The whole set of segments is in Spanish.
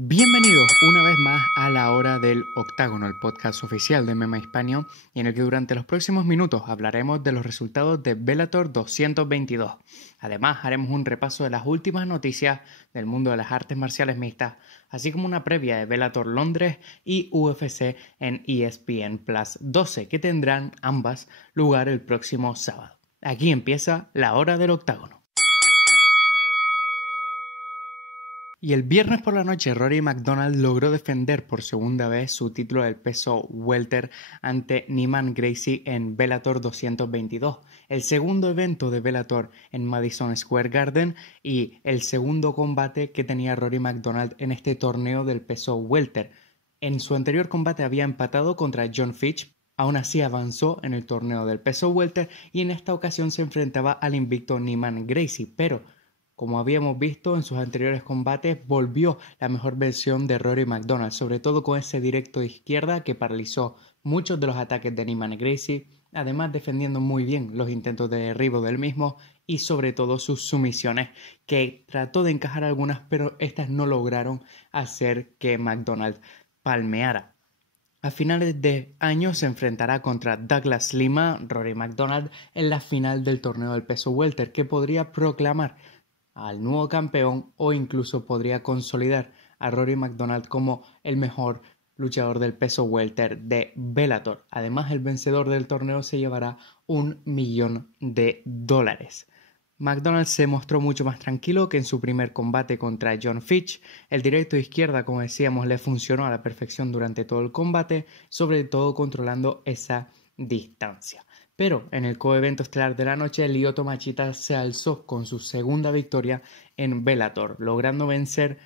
Bienvenidos una vez más a la hora del octágono, el podcast oficial de MMA Hispano, y en el que durante los próximos minutos hablaremos de los resultados de Bellator 222. Además, haremos un repaso de las últimas noticias del mundo de las artes marciales mixtas, así como una previa de Bellator Londres y UFC en ESPN Plus 12, que tendrán ambas lugar el próximo sábado. Aquí empieza la hora del octágono. Y el viernes por la noche, Rory MacDonald logró defender por segunda vez su título del peso welter ante Neiman Gracie en Bellator 222, el segundo evento de Bellator en Madison Square Garden y el segundo combate que tenía Rory MacDonald en este torneo del peso welter. En su anterior combate había empatado contra John Fitch, aún así avanzó en el torneo del peso welter y en esta ocasión se enfrentaba al invicto Neiman Gracie, pero como habíamos visto en sus anteriores combates, volvió la mejor versión de Rory MacDonald, sobre todo con ese directo de izquierda que paralizó muchos de los ataques de Neiman Gracie, además defendiendo muy bien los intentos de derribo del mismo y sobre todo sus sumisiones, que trató de encajar algunas, pero estas no lograron hacer que MacDonald palmeara. A finales de año se enfrentará contra Douglas Lima, Rory MacDonald, en la final del torneo del peso welter, que podría proclamar al nuevo campeón o incluso podría consolidar a Rory MacDonald como el mejor luchador del peso welter de Bellator. Además, el vencedor del torneo se llevará $1 millón. MacDonald se mostró mucho más tranquilo que en su primer combate contra John Fitch. El directo de izquierda, como decíamos, le funcionó a la perfección durante todo el combate, sobre todo controlando esa distancia. Pero en el coevento estelar de la noche, Lyoto Machida se alzó con su segunda victoria en Bellator, logrando vencer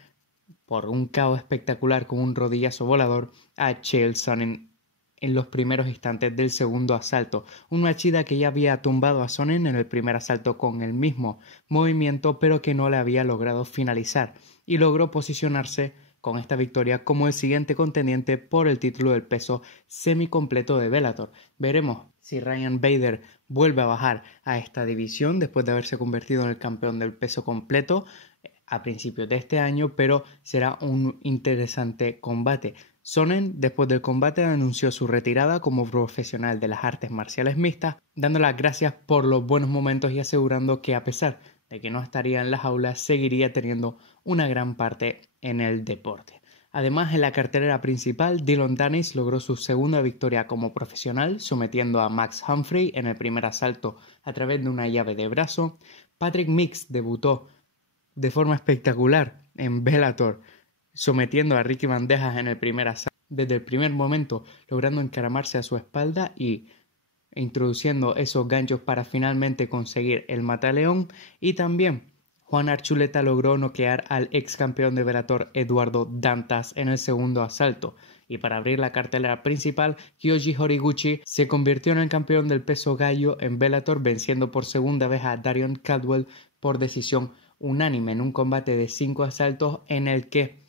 por un KO espectacular con un rodillazo volador a Chael Sonnen en los primeros instantes del segundo asalto. Un Machida que ya había tumbado a Sonnen en el primer asalto con el mismo movimiento, pero que no le había logrado finalizar, y logró posicionarse con esta victoria como el siguiente contendiente por el título del peso semicompleto de Bellator. Veremos si Ryan Bader vuelve a bajar a esta división después de haberse convertido en el campeón del peso completo a principios de este año, pero será un interesante combate. Sonnen, después del combate, anunció su retirada como profesional de las artes marciales mixtas, dando las gracias por los buenos momentos y asegurando que a pesar de que no estaría en las aulas, seguiría teniendo una gran parte en el deporte. Además, en la cartelera principal, Dillon Danis logró su segunda victoria como profesional, sometiendo a Max Humphrey en el primer asalto a través de una llave de brazo. Patrick Mix debutó de forma espectacular en Bellator, sometiendo a Ricky Bandejas en el primer asalto, desde el primer momento logrando encaramarse a su espalda y introduciendo esos ganchos para finalmente conseguir el mataleón. Y también Juan Archuleta logró noquear al ex campeón de Bellator Eduardo Dantas en el segundo asalto. Y para abrir la cartelera principal, Kyoji Horiguchi se convirtió en el campeón del peso gallo en Bellator, venciendo por segunda vez a Darion Caldwell por decisión unánime en un combate de 5 asaltos en el que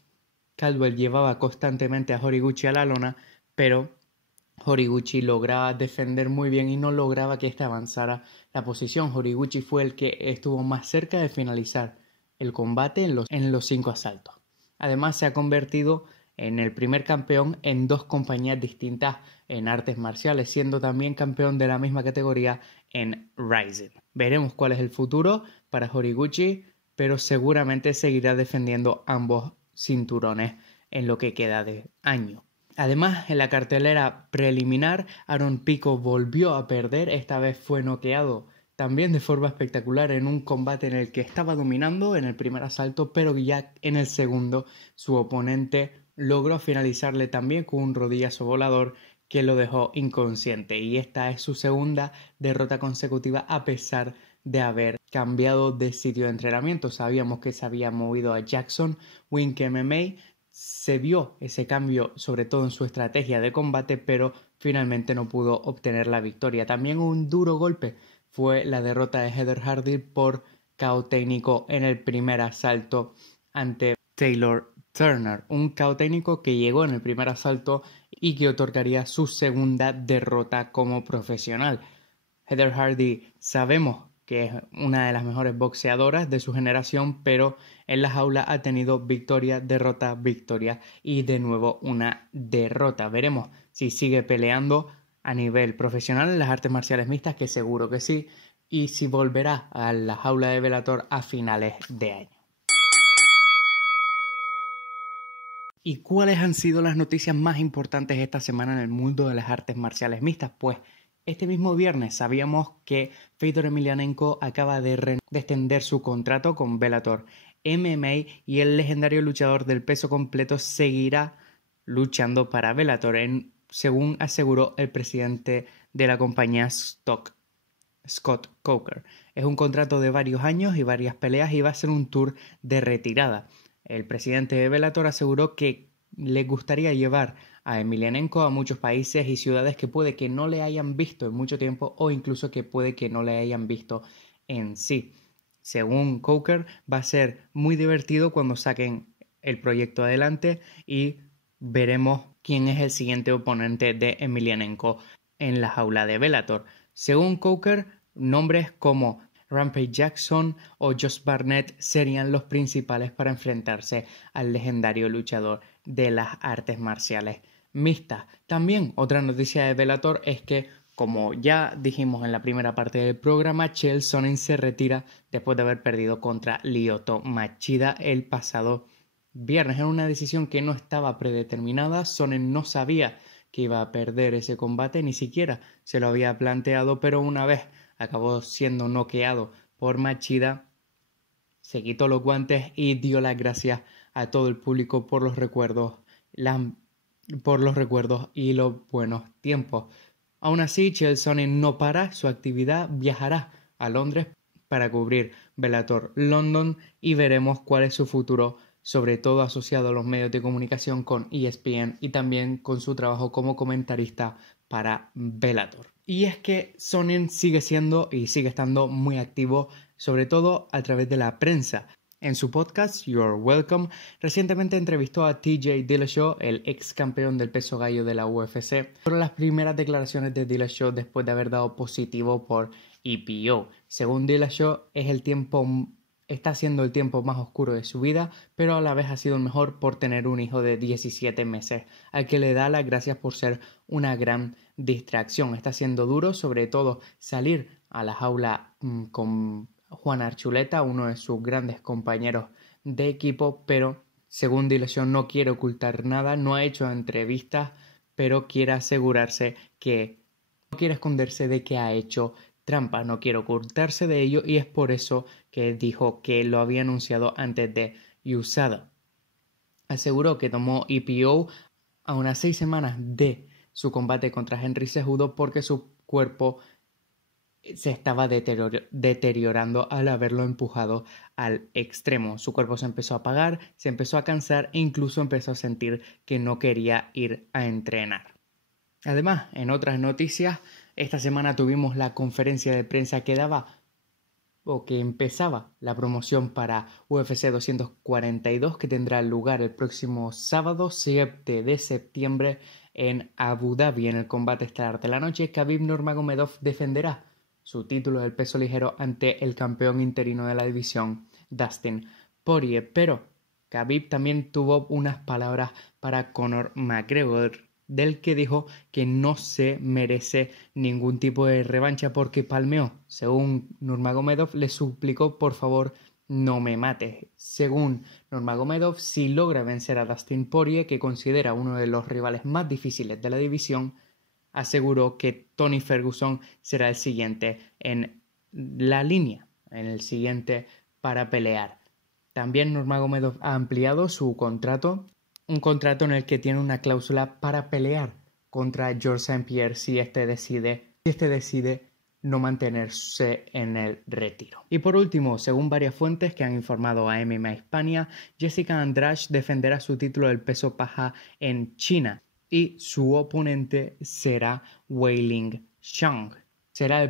Caldwell llevaba constantemente a Horiguchi a la lona, pero Horiguchi lograba defender muy bien y no lograba que éste avanzara la posición. Horiguchi fue el que estuvo más cerca de finalizar el combate en los 5 asaltos. Además, se ha convertido en el primer campeón en 2 compañías distintas en artes marciales, siendo también campeón de la misma categoría en Rizin. Veremos cuál es el futuro para Horiguchi, pero seguramente seguirá defendiendo ambos cinturones en lo que queda de año. Además, en la cartelera preliminar, Aaron Pico volvió a perder, esta vez fue noqueado también de forma espectacular en un combate en el que estaba dominando en el primer asalto, pero ya en el segundo su oponente logró finalizarle también con un rodillazo volador que lo dejó inconsciente, y esta es su segunda derrota consecutiva a pesar de haber cambiado de sitio de entrenamiento. Sabíamos que se había movido a Jackson Wink MMA, se vio ese cambio sobre todo en su estrategia de combate, pero finalmente no pudo obtener la victoria. También un duro golpe fue la derrota de Heather Hardy por KO técnico en el primer asalto ante Taylor Turner, un KO técnico que llegó en el primer asalto y que otorgaría su segunda derrota como profesional. Heather Hardy sabemos que es una de las mejores boxeadoras de su generación, pero en la jaula ha tenido victoria, derrota, victoria y de nuevo una derrota. Veremos si sigue peleando a nivel profesional en las artes marciales mixtas, que seguro que sí, y si volverá a la jaula de Bellator a finales de año. ¿Y cuáles han sido las noticias más importantes esta semana en el mundo de las artes marciales mixtas? Pues este mismo viernes sabíamos que Fedor Emelianenko acaba de extender su contrato con Bellator MMA y el legendario luchador del peso completo seguirá luchando para Bellator, según aseguró el presidente de la compañía Scott Coker. Es un contrato de varios años y varias peleas y va a ser un tour de retirada. El presidente de Bellator aseguró que le gustaría llevar a Emelianenko a muchos países y ciudades que puede que no le hayan visto en mucho tiempo o incluso que puede que no le hayan visto en sí. Según Coker, va a ser muy divertido cuando saquen el proyecto adelante y veremos quién es el siguiente oponente de Emelianenko en la jaula de Bellator. Según Coker, nombres como Rampage Jackson o Josh Barnett serían los principales para enfrentarse al legendario luchador de las artes marciales mixtas. También otra noticia de Bellator es que, como ya dijimos en la primera parte del programa, Chael Sonnen se retira después de haber perdido contra Lyoto Machida el pasado viernes. Era una decisión que no estaba predeterminada. Sonnen no sabía que iba a perder ese combate, ni siquiera se lo había planteado, pero una vez acabó siendo noqueado por Machida, se quitó los guantes y dio las gracias a todo el público por los recuerdos y los buenos tiempos. Aún así, Chael Sonnen no para su actividad, viajará a Londres para cubrir Bellator London y veremos cuál es su futuro, sobre todo asociado a los medios de comunicación con ESPN y también con su trabajo como comentarista para Bellator. Y es que Sonnen sigue siendo y sigue estando muy activo, sobre todo a través de la prensa. En su podcast, You're Welcome, recientemente entrevistó a TJ Dillashaw, el ex campeón del peso gallo de la UFC, por las primeras declaraciones de Dillashaw después de haber dado positivo por EPO. Según Dillashaw, está siendo el tiempo más oscuro de su vida, pero a la vez ha sido el mejor por tener un hijo de 17 meses, al que le da las gracias por ser una gran distracción. Está siendo duro, sobre todo salir a la jaula con Juan Archuleta, uno de sus grandes compañeros de equipo, pero según Dillashaw no quiere ocultar nada, no ha hecho entrevistas, pero quiere asegurarse que no quiere esconderse de que ha hecho trampa, no quiere ocultarse de ello y es por eso que dijo que lo había anunciado antes de USADA. Aseguró que tomó EPO a unas 6 semanas de su combate contra Henry Cejudo porque su cuerpo se estaba deteriorando al haberlo empujado al extremo. Su cuerpo se empezó a apagar, se empezó a cansar e incluso empezó a sentir que no quería ir a entrenar. Además, en otras noticias, esta semana tuvimos la conferencia de prensa que empezaba la promoción para UFC 242, que tendrá lugar el próximo sábado 7 de septiembre en Abu Dhabi. En el combate estelar de la noche, Khabib Nurmagomedov defenderá su título del peso ligero ante el campeón interino de la división, Dustin Poirier. Pero Khabib también tuvo unas palabras para Conor McGregor, del que dijo que no se merece ningún tipo de revancha porque palmeó. Según Nurmagomedov, le suplicó: por favor, no me mates. Según Nurmagomedov, si logra vencer a Dustin Poirier, que considera uno de los rivales más difíciles de la división, aseguró que Tony Ferguson será el siguiente en la línea, en el siguiente para pelear. También Nurmagomedov ha ampliado su contrato, un contrato en el que tiene una cláusula para pelear contra Georges St-Pierre si este decide no mantenerse en el retiro. Y por último, según varias fuentes que han informado a MMA Hispania, Jessica Andrade defenderá su título del peso paja en China y su oponente será Weili Zhang. Será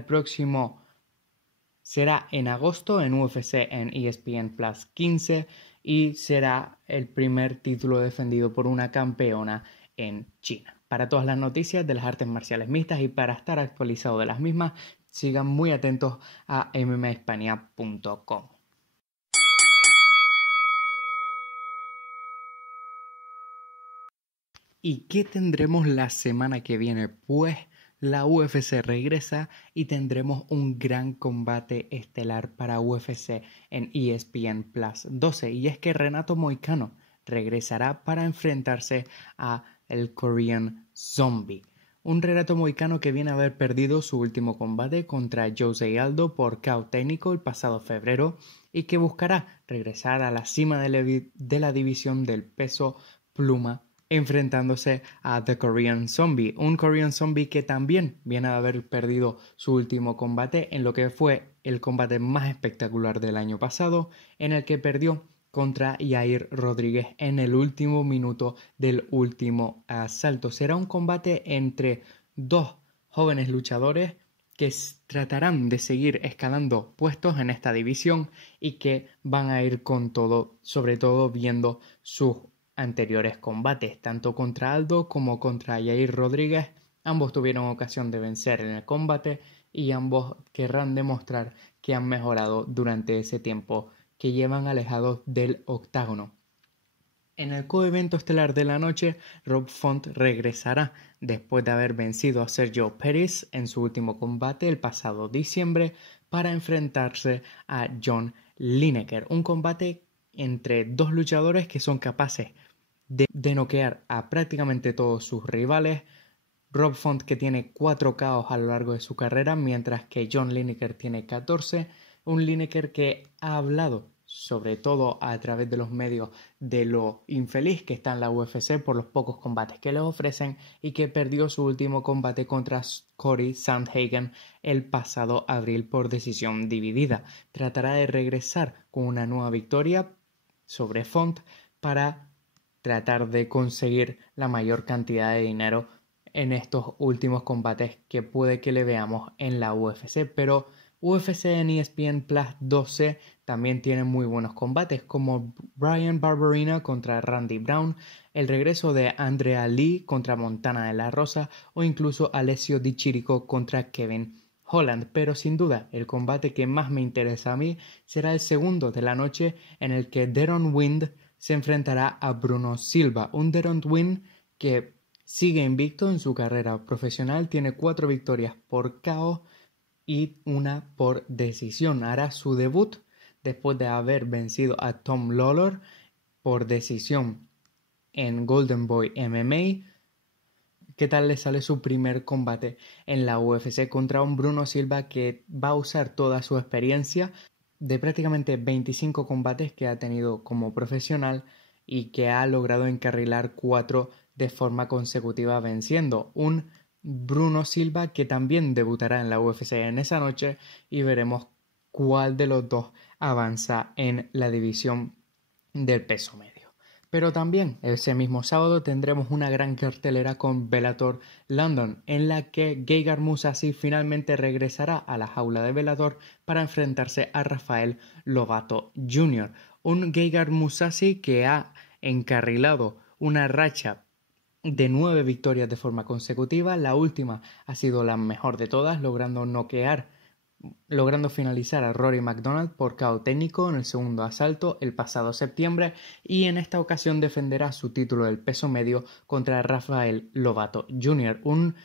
en agosto en UFC en ESPN Plus 15 y será el primer título defendido por una campeona en China. Para todas las noticias de las artes marciales mixtas y para estar actualizado de las mismas, sigan muy atentos a mmahispania.com. ¿Y qué tendremos la semana que viene? Pues la UFC regresa y tendremos un gran combate estelar para UFC en ESPN Plus 12. Y es que Renato Moicano regresará para enfrentarse a el Korean Zombie. Un Renato Moicano que viene a haber perdido su último combate contra Jose Aldo por KO técnico el pasado febrero y que buscará regresar a la cima de la división del peso pluma, enfrentándose a The Korean Zombie, un Korean Zombie que también viene a haber perdido su último combate en lo que fue el combate más espectacular del año pasado, en el que perdió contra Yair Rodríguez en el último minuto del último asalto. Será un combate entre dos jóvenes luchadores que tratarán de seguir escalando puestos en esta división y que van a ir con todo, sobre todo viendo sus anteriores combates, tanto contra Aldo como contra Yair Rodríguez. Ambos tuvieron ocasión de vencer en el combate y ambos querrán demostrar que han mejorado durante ese tiempo que llevan alejados del octágono. En el coevento estelar de la noche, Rob Font regresará después de haber vencido a Sergio Pérez en su último combate el pasado diciembre para enfrentarse a John Lineker, un combate entre dos luchadores que son capaces de noquear a prácticamente todos sus rivales. Rob Font, que tiene 4 KOs a lo largo de su carrera, mientras que John Lineker tiene 14, un Lineker que ha hablado sobre todo a través de los medios de lo infeliz que está en la UFC por los pocos combates que les ofrecen y que perdió su último combate contra Cory Sandhagen el pasado abril por decisión dividida. Tratará de regresar con una nueva victoria sobre Font para tratar de conseguir la mayor cantidad de dinero en estos últimos combates que puede que le veamos en la UFC, pero UFC en ESPN Plus 12 también tiene muy buenos combates como Bryan Barberena contra Randy Brown, el regreso de Andrea Lee contra Montana de la Rosa o incluso Alessio Di Chirico contra Kevin Holland. Pero sin duda el combate que más me interesa a mí será el segundo de la noche, en el que Deron Wind se enfrentará a Bruno Silva, un Deron Wind que sigue invicto en su carrera profesional, tiene 4 victorias por KO y 1 por decisión. Hará su debut después de haber vencido a Tom Lawlor por decisión en Golden Boy MMA. ¿Qué tal le sale su primer combate en la UFC contra un Bruno Silva que va a usar toda su experiencia de prácticamente 25 combates que ha tenido como profesional y que ha logrado encarrilar 4 de forma consecutiva venciendo? Un Bruno Silva que también debutará en la UFC en esa noche y veremos cuál de los dos avanza en la división del peso medio. Pero también ese mismo sábado tendremos una gran cartelera con Bellator London, en la que Gegard Mousasi finalmente regresará a la jaula de Bellator para enfrentarse a Rafael Lovato Jr. Un Gegard Mousasi que ha encarrilado una racha de 9 victorias de forma consecutiva. La última ha sido la mejor de todas, logrando finalizar a Rory MacDonald por KO técnico en el segundo asalto el pasado septiembre, y en esta ocasión defenderá su título del peso medio contra Rafael Lovato Jr., un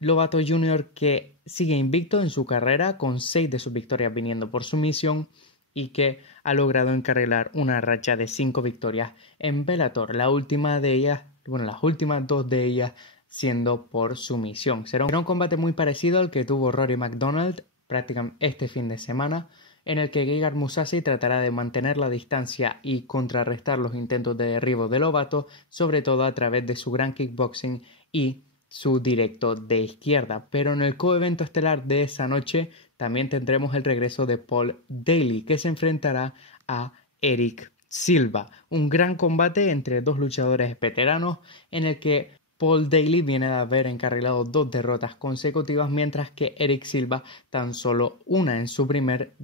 Lovato Jr. que sigue invicto en su carrera con 6 de sus victorias viniendo por sumisión y que ha logrado encarrilar una racha de 5 victorias en Bellator, las últimas 2 de ellas siendo por sumisión. Será un combate muy parecido al que tuvo Rory MacDonald prácticamente este fin de semana, en el que Gegard Mousasi tratará de mantener la distancia y contrarrestar los intentos de derribo de Lovato, sobre todo a través de su gran kickboxing y su directo de izquierda. Pero en el coevento estelar de esa noche también tendremos el regreso de Paul Daley, que se enfrentará a Erick Silva. Un gran combate entre dos luchadores veteranos en el que Paul Daley viene de haber encarrilado 2 derrotas consecutivas, mientras que Erick Silva tan solo una en su primer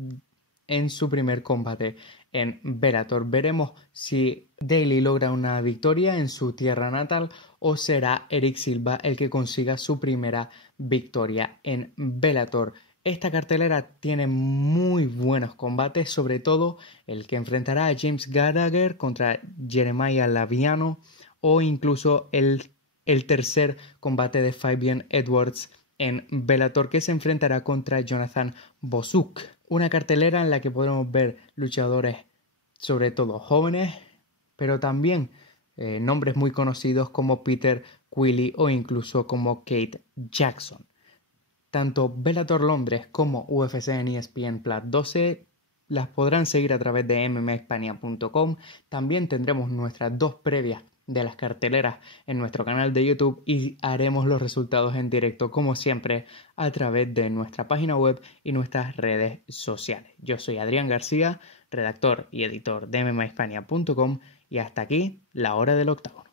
combate en Bellator. Veremos si Daley logra una victoria en su tierra natal o será Erick Silva el que consiga su primera victoria en Bellator. Esta cartelera tiene muy buenos combates, sobre todo el que enfrentará a James Gallagher contra Jeremiah Laviano, o incluso el el tercer combate de Fabian Edwards en Bellator, que se enfrentará contra Jonathan Bosuk. Una cartelera en la que podremos ver luchadores sobre todo jóvenes, pero también nombres muy conocidos como Peter Queally o incluso como Kate Jackson. Tanto Bellator Londres como UFC en ESPN Plus 12 las podrán seguir a través de mmahispania.com. También tendremos nuestras 2 previas de las carteleras en nuestro canal de YouTube y haremos los resultados en directo como siempre a través de nuestra página web y nuestras redes sociales. Yo soy Adrián García, redactor y editor de mmahispania.com y hasta aquí la hora del octágono.